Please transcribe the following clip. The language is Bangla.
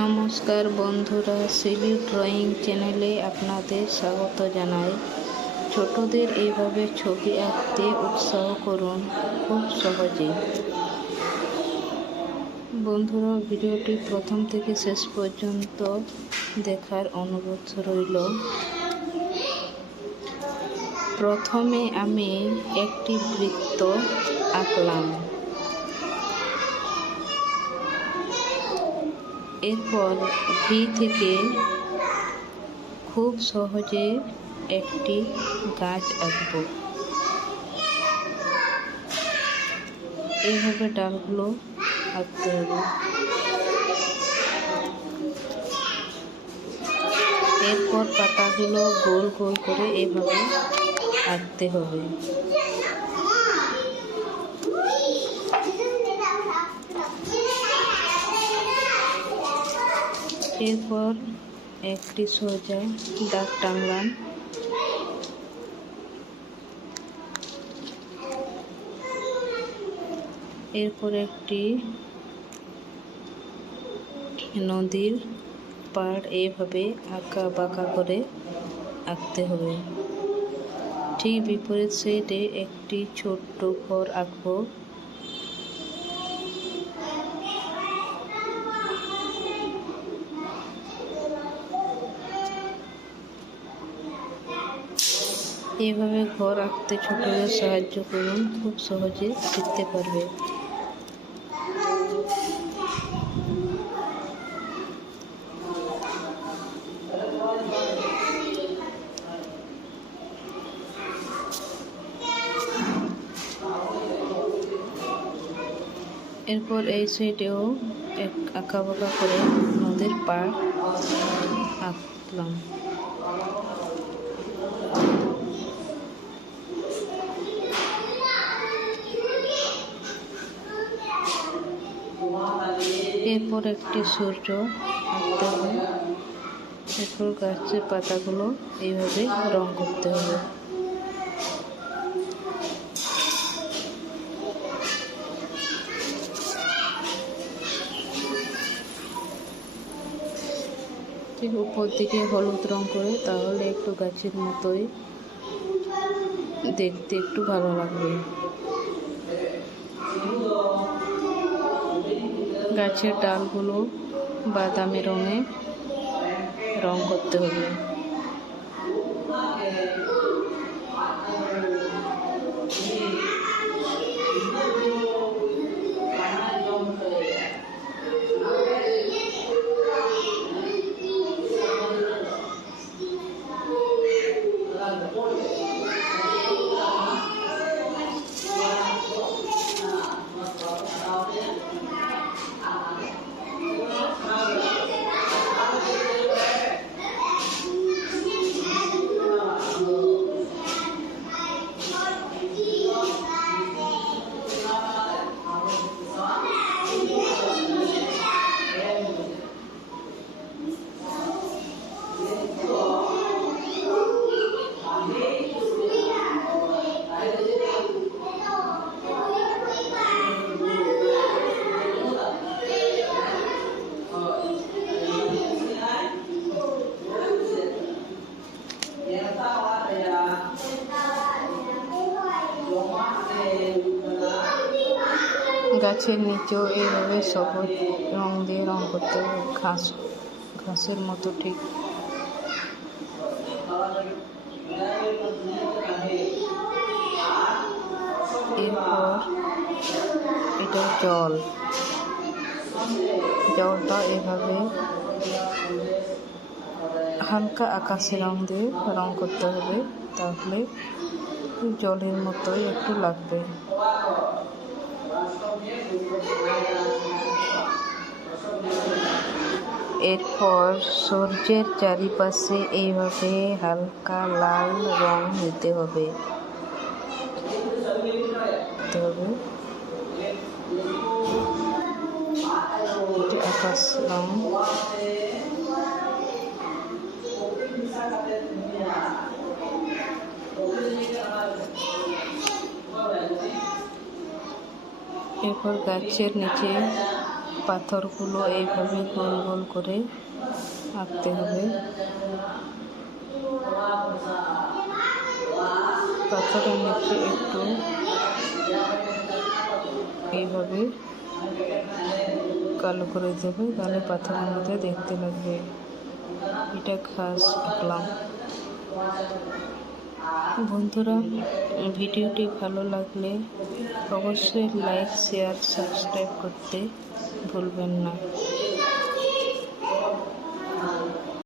নমস্কার বন্ধুরা, সিলি ড্রয়িং চ্যানেলে আপনাদের স্বাগত জানাই। ছোটদের এইভাবে ছবি আঁকতে উৎসাহ করুন খুব সহজে। বন্ধুরা, ভিডিওটি প্রথম থেকে শেষ পর্যন্ত দেখার অনুরোধ রইল। প্রথমে আমি একটি বৃত্ত আঁকলাম। এরপর ভি থেকে খুব সহজে একটি গাছ আঁকব। এইভাবে ডালগুলো আঁকতে হবে। এরপর পাতাগুলো গোল গোল করে এইভাবে আঁকতে হবে। এরপর একটি সোজা দাগ টানলাম। এরপর একটি নদীর পাড় এইভাবে আঁকা বাঁকা করে আঁকতে হবে। ঠিক বিপরীত সাইডে একটি ছোট্ট ঘর আঁকবো। এইভাবে ঘর আঁকতে ছোটদের সাহায্য করুন, খুব সহজে শিখতে পারবে। এরপর এই সাইডেও এক আঁকা বাঁকা করে নদীর পাড় আঁকলাম। এরপর একটি সূর্য আঁকতে হবে। এরপর গাছের পাতাগুলো এইভাবে রং করতে হবে। ঠিক উপর দিকে হলুদ রং করে, তাহলে একটু গাছের মতোই দেখতে একটু ভালো লাগবে। গাছের ডালগুলো বাদামি রঙে রং করতে হবে। গাছের নিচেও এইভাবে সবুজ রং দিয়ে রং করতে হবে, ঘাসের মতো ঠিক। এরপর এটা জলটা এভাবে হালকা আকাশি রং দিয়ে রং করতে হবে, তাহলে জলের মতোই একটু লাগবে। এরপর সূর্যের চারিপাশে এইভাবে হালকা লাল রং দিতে হবে। আকাশ রং। এরপর গাছের নিচে পাথরগুলো এইভাবে গোল গোল করে আঁকতে হবে। পাথরের নিচে একটু এইভাবে কালো করে দেবে, তাহলে পাথরের মধ্যে দেখতে লাগবে। এটা খাস আঁকলাম। বন্ধুরা, ভিডিওটি ভালো লাগলে অবশ্যই লাইক, শেয়ার, সাবস্ক্রাইব করতে ভুলবেন না।